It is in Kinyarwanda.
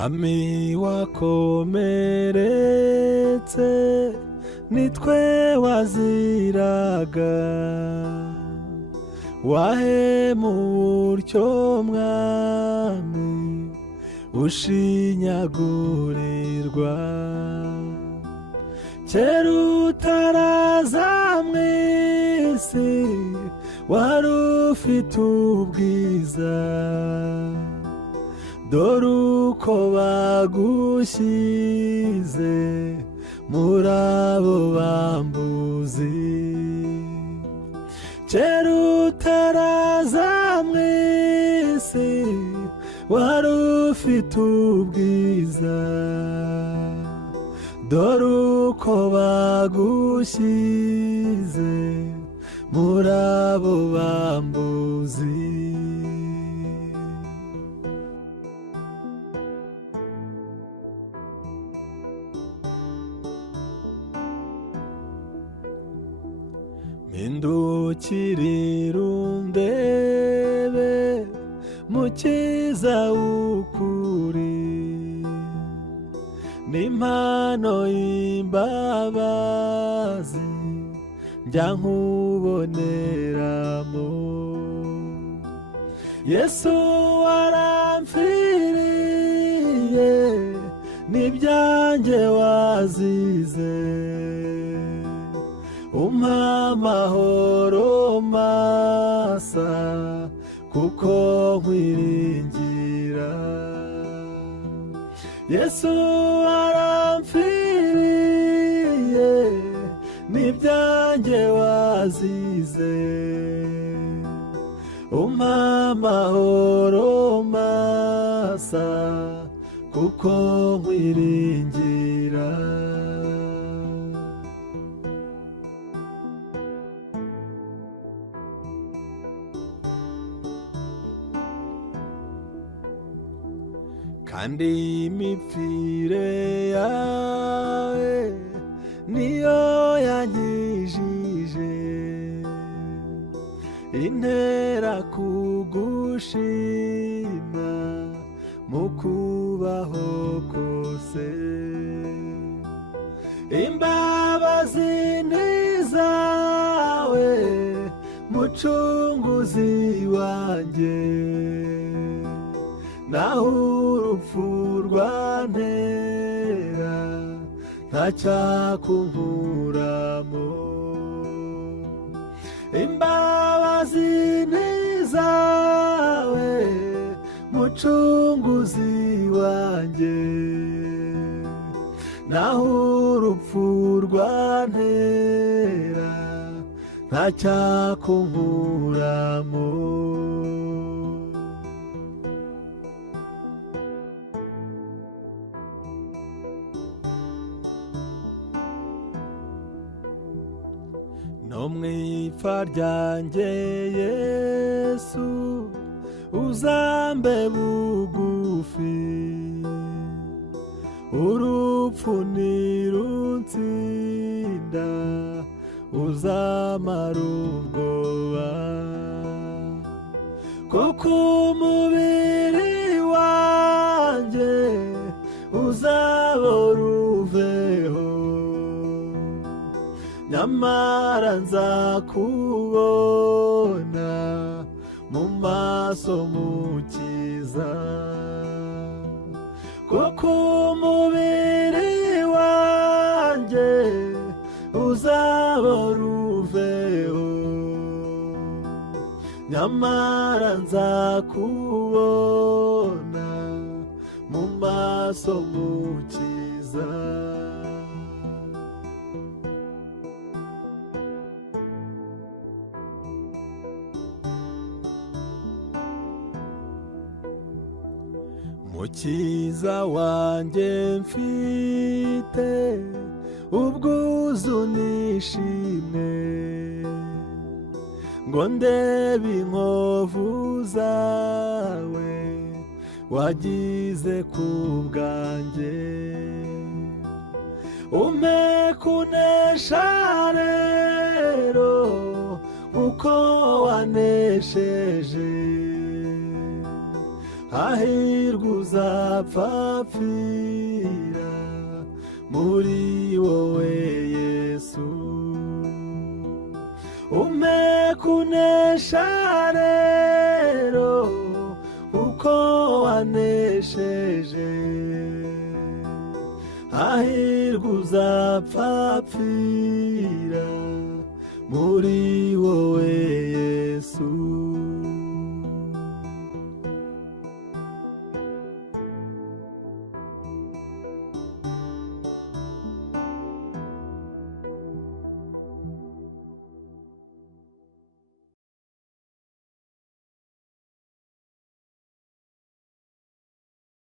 mwami wakomeretse nitwe waziraga wahemutyo mwami ushinyagurirwa kera utaraza mw'isi wari ufite ubwiza dore uko bagushyize muri abo bambuzi kera utaraza mw'isi wari ufite ubwiza dore uko bagushyize muri abo bambuzi mpindukirira undebe mukiza w'ukuri n'impano y'imbabazi njya nkuboneramo Yesu waramfiriye n'ibyanjye wazize umpa amahoro masa kuko nkwiringira Yesu waramfiriye n'ibyanjye wazize umpa amahoro masa kuko nkwiringira kandi imipfire yawe niyo yankijije intera kugushima mu kubaho kose imbabazi ni zawe mucunguzi wanjye naho urupfu rwantera ntacyakunkuramo imbabazi ni zawe mucunguzi wanjye naho urupfu rwantera ntacyakunkuramo no mw'ipfa ryanjye Yesu uzambe bugufi urupfu ntirutsinda uzamara ubwoba kuko umubiri wanjye uzabora uveho nyamara nzakubona mu maso mukiza kuko umubiri wanjye uzabora uveho nyamara nzakubona mu maso mukiza mukiza wanjye mfite ubwuzu nishimwe ngo ndebe inkovu zawe wagize ku bwanjye umpe kunesha rero uko wanesheje hahirwa uzapfapfira muri wowe Yesu. Umpe kunesha rero uko wanesheje, hahirwa uzapfapfira muri wowe Yesu.